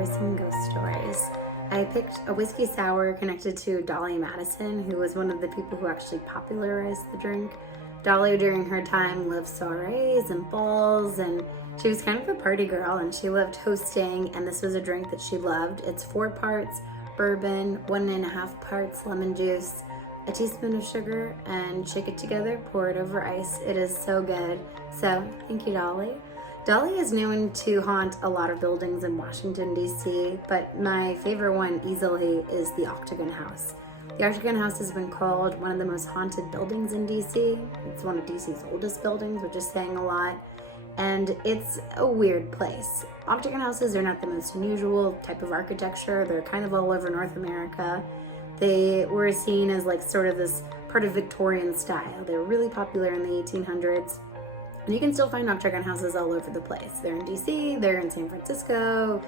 for some ghost stories. I picked a whiskey sour connected to Dolly Madison, who was one of the people who actually popularized the drink. Dolly, during her time, lived soirees and balls, and she was kind of a party girl, and she loved hosting, and this was a drink that she loved. It's 4 parts bourbon, 1.5 parts lemon juice, a teaspoon of sugar, and shake it together, pour it over ice. It is so good. So, thank you, Dolly. Dolly is known to haunt a lot of buildings in Washington, D.C., but my favorite one easily is the Octagon House. The Octagon House has been called one of the most haunted buildings in D.C. It's one of D.C.'s oldest buildings, which is saying a lot, and it's a weird place. Octagon houses are not the most unusual type of architecture. They're kind of all over North America. They were seen as like sort of this part of Victorian style. They were really popular in the 1800s. And you can still find Octagon houses all over the place. They're in DC, they're in San Francisco,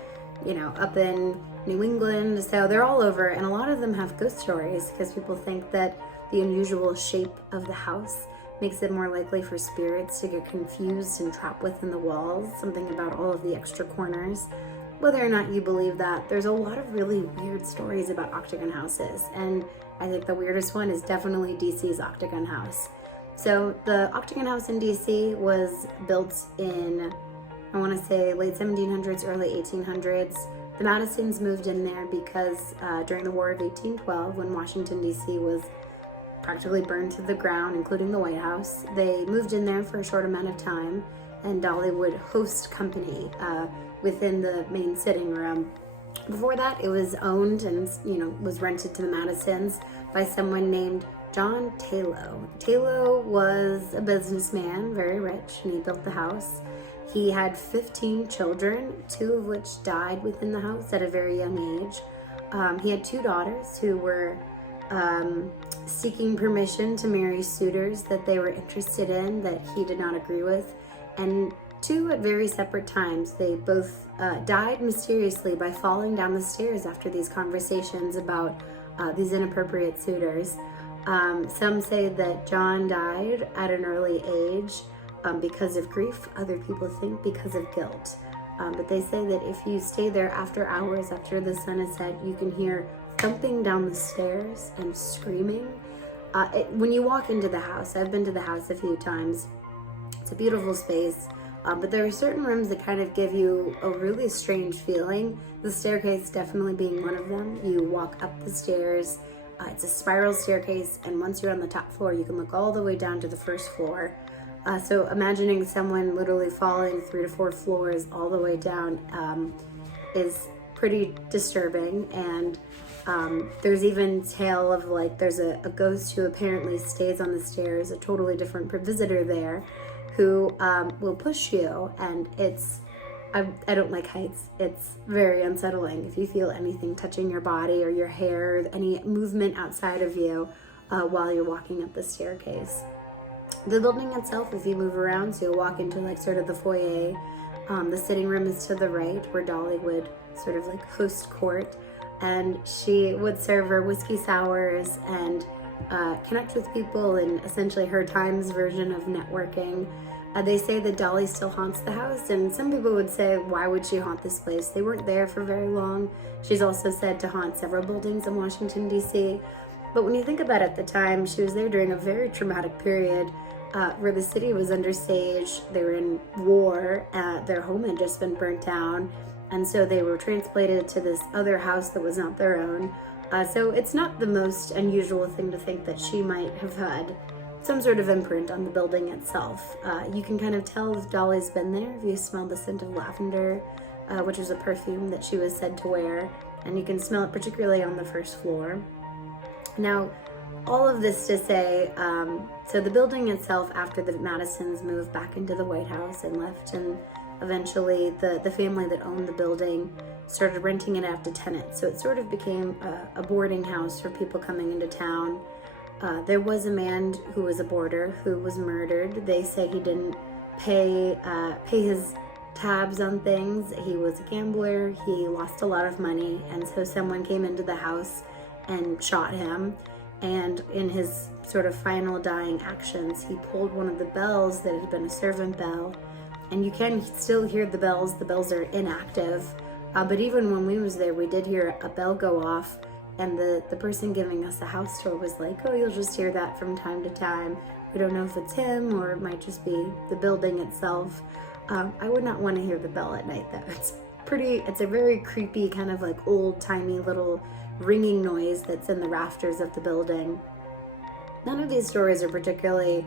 up in New England. So they're all over, and a lot of them have ghost stories because people think that the unusual shape of the house makes it more likely for spirits to get confused and trapped within the walls, something about all of the extra corners. Whether or not you believe that, there's a lot of really weird stories about Octagon houses, and I think the weirdest one is definitely DC's Octagon House. So the Octagon House in DC was built in, I want to say, late 1700s, early 1800s. The Madisons moved in there because during the War of 1812, when Washington, D.C. was practically burned to the ground, including the White House, they moved in there for a short amount of time, and Dolly would host company within the main sitting room. Before that, it was owned and was rented to the Madisons by someone named John Taylor. Taylor was a businessman, very rich, and he built the house. He had 15 children, 2 of which died within the house at a very young age. He had 2 daughters who were seeking permission to marry suitors that they were interested in that he did not agree with. And 2 at very separate times. They both died mysteriously by falling down the stairs after these conversations about these inappropriate suitors. Some say that John died at an early age because of grief. Other people think because of guilt. But they say that if you stay there after hours after the sun is set, you can hear thumping down the stairs and screaming. When you walk into the house, I've been to the house a few times. It's a beautiful space, but there are certain rooms that kind of give you a really strange feeling. The staircase definitely being one of them. You walk up the stairs. It's a spiral staircase, and once you're on the top floor, you can look all the way down to the first floor. So imagining someone literally falling 3 to 4 floors all the way down is pretty disturbing. And there's even tale of there's a ghost who apparently stays on the stairs, a totally different visitor there, who will push you, and I don't like heights. It's very unsettling. If you feel anything touching your body or your hair, any movement outside of you while you're walking up the staircase. The building itself, if you move around, so you'll walk into sort of the foyer. The sitting room is to the right, where Dolly would sort of host court, and she would serve her whiskey sours and connect with people in essentially her time's version of networking. They say that Dolly still haunts the house, and some people would say, why would she haunt this place? They weren't there for very long. She's also said to haunt several buildings in Washington, D.C. But when you think about it, at the time, she was there during a very traumatic period where the city was under siege. They were in war. Their home had just been burnt down, and so they were transplanted to this other house that was not their own. So it's not the most unusual thing to think that she might have had some sort of imprint on the building itself. You can kind of tell if Dolly's been there if you smell the scent of lavender, which is a perfume that she was said to wear, and you can smell it particularly on the first floor. Now, all of this to say, so the building itself, after the Madisons moved back into the White House and left, and eventually the family that owned the building started renting it out to tenants. So it sort of became a boarding house for people coming into town. There was a man who was a boarder who was murdered. They say he didn't pay his tabs on things. He was a gambler. He lost a lot of money, and so someone came into the house and shot him. And in his sort of final dying actions, he pulled one of the bells that had been a servant bell, and you can still hear the bells. The bells are inactive. But even when we was there, we did hear a bell go off, and the person giving us the house tour was like, oh, you'll just hear that from time to time. We don't know if it's him or it might just be the building itself. I would not want to hear the bell at night though. It's a very creepy kind of like old-timey little ringing noise that's in the rafters of the building. None of these stories are particularly,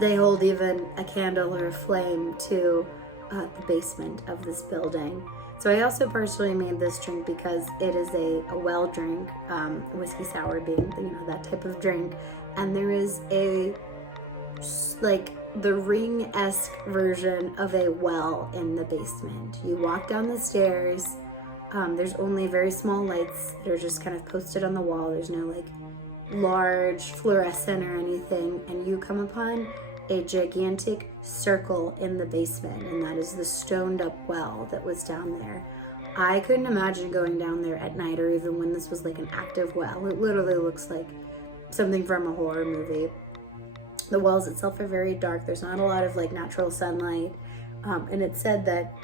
they hold even a candle or a flame to the basement of this building. So I also partially made this drink because it is a well drink, whiskey sour being, that type of drink. And there is a, like, the ring-esque version of a well in the basement. You walk down the stairs, there's only very small lights that are just kind of posted on the wall. There's no, like, large fluorescent or anything. And you come upon a gigantic circle in the basement, and that is the stoned up well that was down there. I couldn't imagine going down there at night or even when this was like an active well. It literally looks like something from a horror movie. The wells itself are very dark. There's not a lot of like natural sunlight. And it said that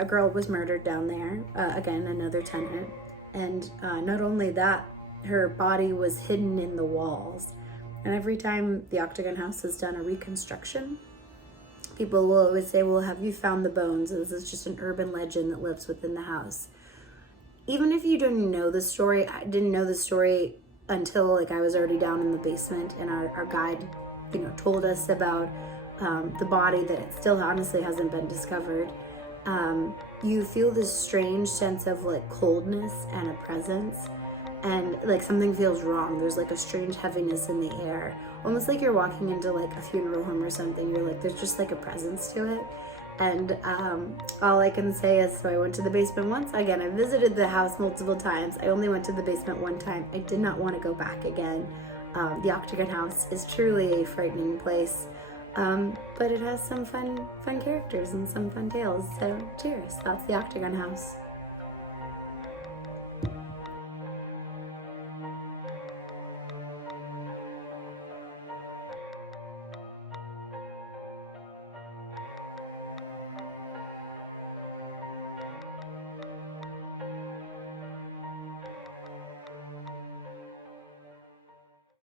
a girl was murdered down there, again, another tenant. And not only that, her body was hidden in the walls. And every time the Octagon House has done a reconstruction, people will always say, well, have you found the bones? This is just an urban legend that lives within the house. Even if you don't know the story, I didn't know the story until like I was already down in the basement, and our guide, told us about the body that it still honestly hasn't been discovered. You feel this strange sense of like coldness and a presence. And like something feels wrong. There's like a strange heaviness in the air. Almost like you're walking into like a funeral home or something. You're like, there's just like a presence to it. And all I can say is, so I went to the basement once. Again, I visited the house multiple times. I only went to the basement one time. I did not want to go back again. The Octagon House is truly a frightening place. But it has some fun characters and some fun tales. So cheers. That's the Octagon House.